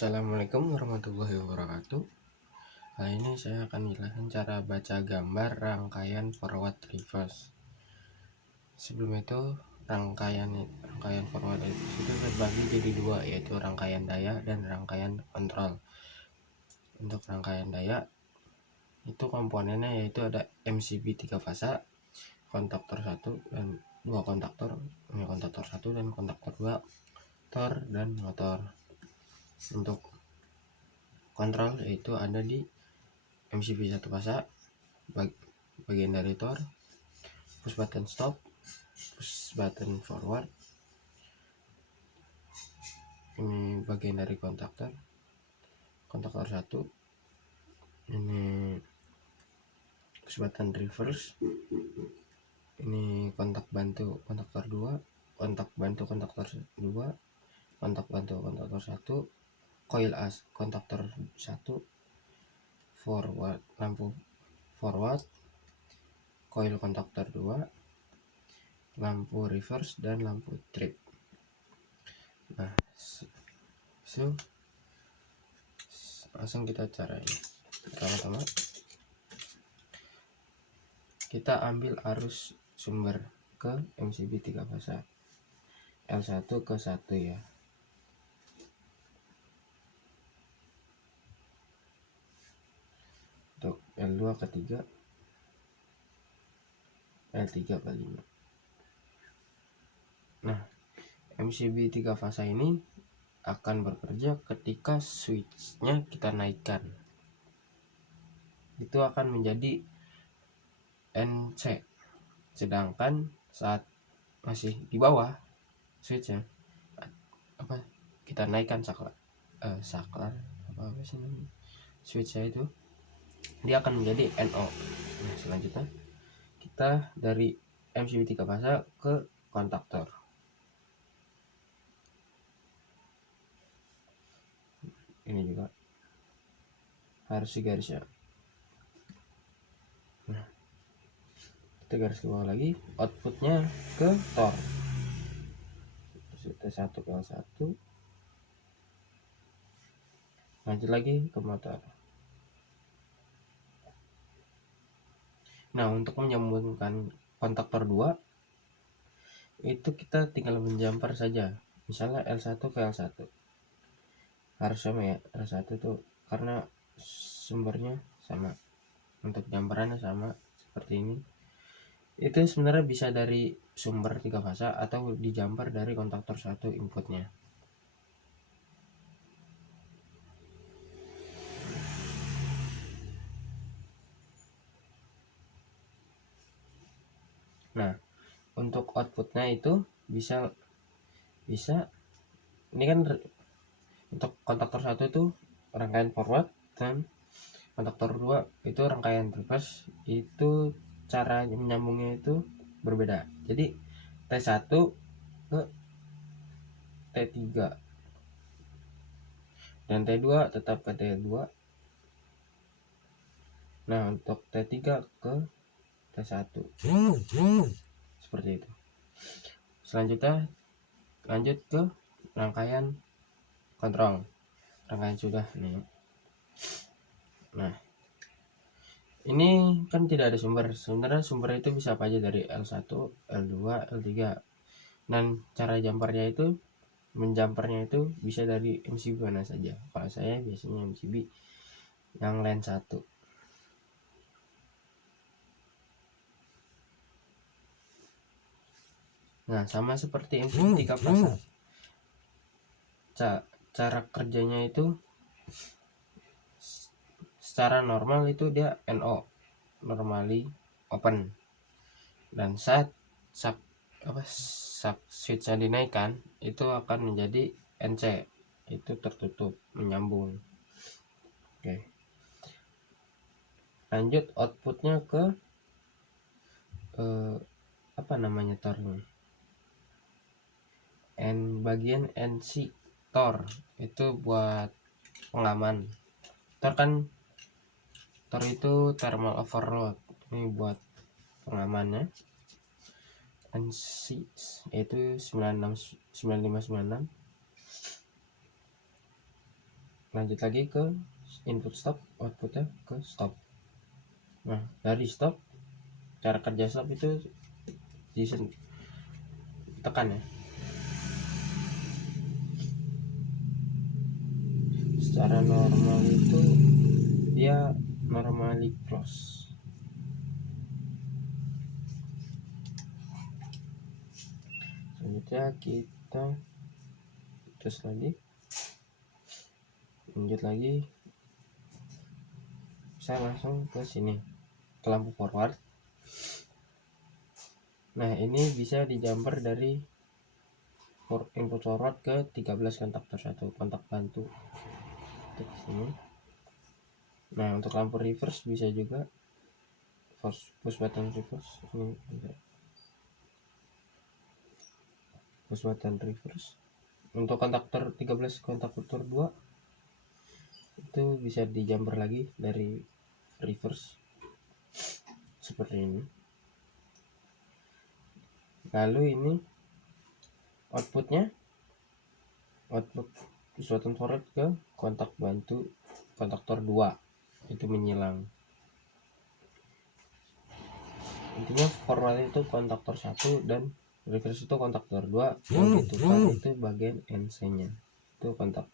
Assalamualaikum warahmatullahi wabarakatuh. Kali ini saya akan menjelaskan cara baca gambar rangkaian forward reverse. Sebelum itu rangkaian forward itu terbagi jadi dua, yaitu rangkaian daya dan rangkaian kontrol. Untuk rangkaian daya itu komponennya yaitu ada MCB 3 fasa, kontaktor 1 dan 2 kontaktor, ini kontaktor 1 dan kontaktor 2, motor dan motor. Untuk kontrol yaitu ada di MCB 1 fasa, bagian dari tor, push button stop, push button forward, ini bagian dari kontaktor 1, ini push button reverse, ini kontak bantu kontaktor 2, kontak bantu kontaktor 2, kontak bantu kontaktor 1, coil as kontaktor 1, forward, lampu forward, coil kontaktor 2, lampu reverse dan lampu trip. Nah, langsung kita carain. Pertama-tama kita ambil arus sumber ke MCB 3 fasa L1 ke 1 ya. Untuk L2 ke 3, L3 ke 5. Nah, MCB 3 fasa ini akan bekerja ketika switch-nya kita naikkan. Itu akan menjadi NC. Sedangkan saat masih di bawah switch-nya kita naikkan saklar switch-nya itu dia akan menjadi NO. Nah, selanjutnya kita dari MCB 3 fasa ke kontaktor. Ini juga harus digaris ya. Nah, kita garis ke bawah lagi, outputnya ke tor T1 ke L1, lanjut lagi ke motor. Nah, untuk menyambungkan kontaktor 2 itu kita tinggal menjumper saja, misalnya L1 ke L1 harus sama ya, L1 tuh karena sumbernya sama, untuk jumperannya sama seperti ini. Itu sebenarnya bisa dari sumber 3 fasa atau dijumper dari kontaktor 1 inputnya. Nah, untuk outputnya itu bisa ini kan untuk kontaktor 1 itu rangkaian forward dan kontaktor 2 itu rangkaian reverse. Itu cara menyambungnya itu berbeda. Jadi T1 ke T3 dan T2 tetap ke T2. Nah, untuk T3 ke T1 seperti itu. Selanjutnya lanjut ke rangkaian kontrol. Rangkaian sudah nih. Nah, ini kan tidak ada sumber. Sebenarnya sumber itu bisa apa aja, dari L1, L2, L3. Dan cara jumpernya itu menjumpernya itu bisa dari MCB mana saja. Kalau saya biasanya MCB yang line 1. Nah, sama seperti MCB 3 fasa. Cara kerjanya itu secara normal itu dia NO, normally open. Dan saat switch-nya dinaikkan itu akan menjadi NC, itu tertutup, menyambung. Oke. Lanjut outputnya ke tornya. Bagian NC tor itu buat pengaman. Tor itu thermal overload, ini buat pengamannya. NC yaitu 9596. lanjut lagi ke input stop, outputnya ke stop. Nah dari stop, cara kerja stop itu tekan ya, secara normal itu dia normally close. Selanjutnya kita terus lagi, lanjut lagi, saya langsung ke sini ke lampu forward. Nah ini bisa dijumper dari input forward ke 13 kontaktor 1, kontak bantu ke sini. Nah untuk lampu reverse bisa juga push button reverse, ini ada push button reverse. Untuk kontaktor 13 kontaktor 2 itu bisa dijumper lagi dari reverse seperti ini. Lalu ini outputnya, output push button forward ke kontak bantu kontaktor 2 itu menyilang. Intinya forward itu kontaktor 1 dan reverse itu kontaktor 2, yang ditukar itu bagian NC nya itu kontak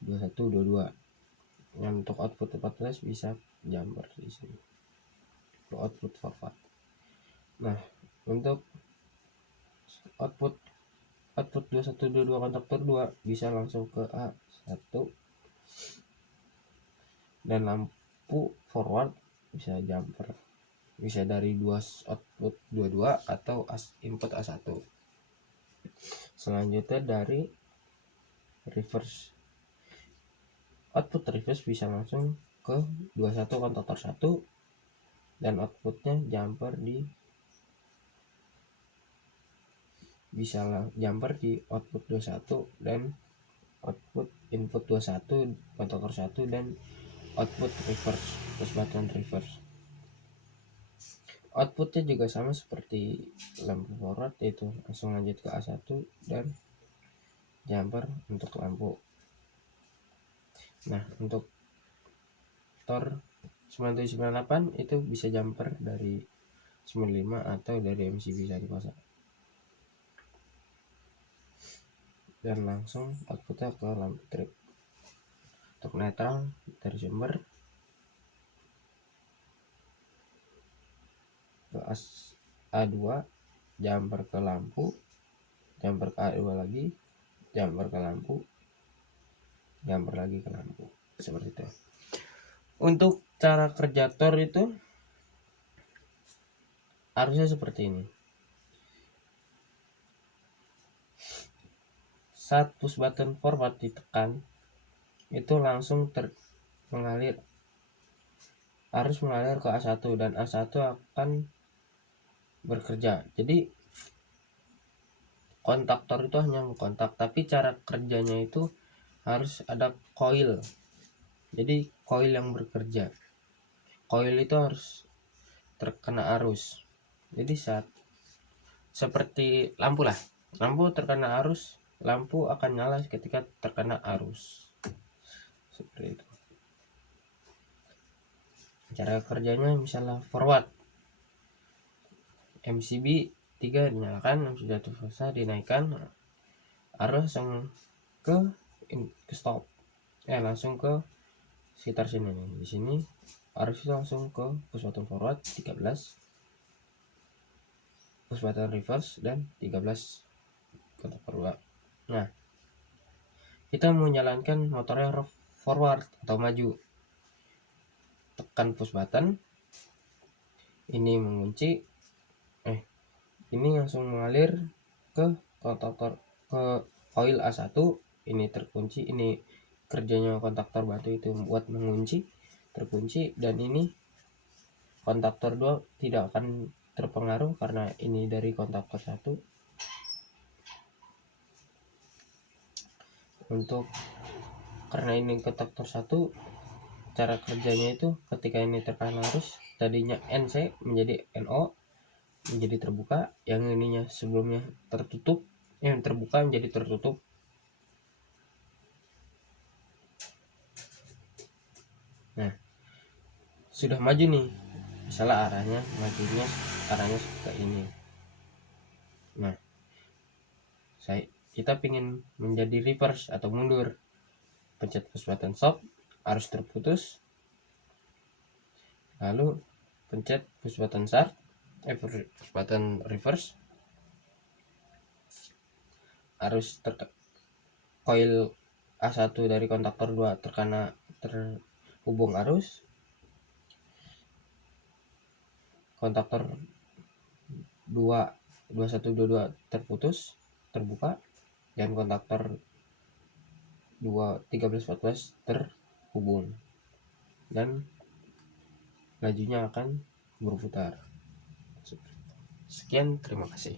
21 22. Yang untuk output 14 bisa jumper di sini, untuk output forward. Nah untuk output 21 22 kontaktor 2 bisa langsung ke A1, dan lampu forward bisa jumper, bisa dari output 22 atau input A1. Selanjutnya dari reverse, output reverse bisa langsung ke 21 kontaktor 1 dan outputnya jumper bisa jumper di output 21 dan output input 21 kontaktor 1 dan output reverse, push button reverse. Outputnya juga sama seperti lampu forward, yaitu langsung lanjut ke A1 dan jumper untuk lampu. Nah untuk Tor 9798 itu bisa jumper dari 95 atau dari MC bisa dipasang, dan langsung outputnya ke lampu trip. Untuk netral dari sumber ke A2, jumper ke lampu, jumper ke A2 lagi, jumper ke lampu, jumper lagi ke lampu, seperti itu. Untuk cara kerja Tor itu harusnya seperti ini. Saat push button forward ditekan, itu langsung mengalir, harus mengalir ke A1 dan A1 akan bekerja. Jadi kontaktor itu hanya kontak, tapi cara kerjanya itu harus ada coil. Jadi coil yang bekerja, coil itu harus terkena arus. Jadi saat seperti lampu lah, lampu terkena arus, lampu akan nyala ketika terkena arus, seperti itu. Cara kerjanya misalnya forward, MCB 3 dinyalakan, MCB 1 selesai dinaikkan, arus langsung ke stop, langsung ke sekitar sini nih. Di sini arus langsung ke push button forward 13, push button reverse dan 13 kontak kedua. Nah kita mau menjalankan motornya forward atau maju, tekan push button, ini mengunci, ini langsung mengalir ke kontaktor, ke coil A1, ini terkunci, ini kerjanya kontaktor batu itu buat mengunci, terkunci, dan ini kontaktor 2 tidak akan terpengaruh karena ini dari kontaktor 1. Untuk karena ini kontaktor 1, cara kerjanya itu ketika ini terkena arus, tadinya NC menjadi NO, menjadi terbuka, yang ininya sebelumnya tertutup, yang terbuka menjadi tertutup. Nah, sudah maju nih, misalnya arahnya ke ini. Nah, kita ingin menjadi reverse atau mundur, pencet push button stop, arus terputus, lalu pencet push button start, push button reverse, arus coil A1 dari kontaktor 2 terhubung arus, kontaktor 2122 terbuka, dan kontaktor 1314 terhubung, dan lajunya akan berputar. Sekian, terima kasih.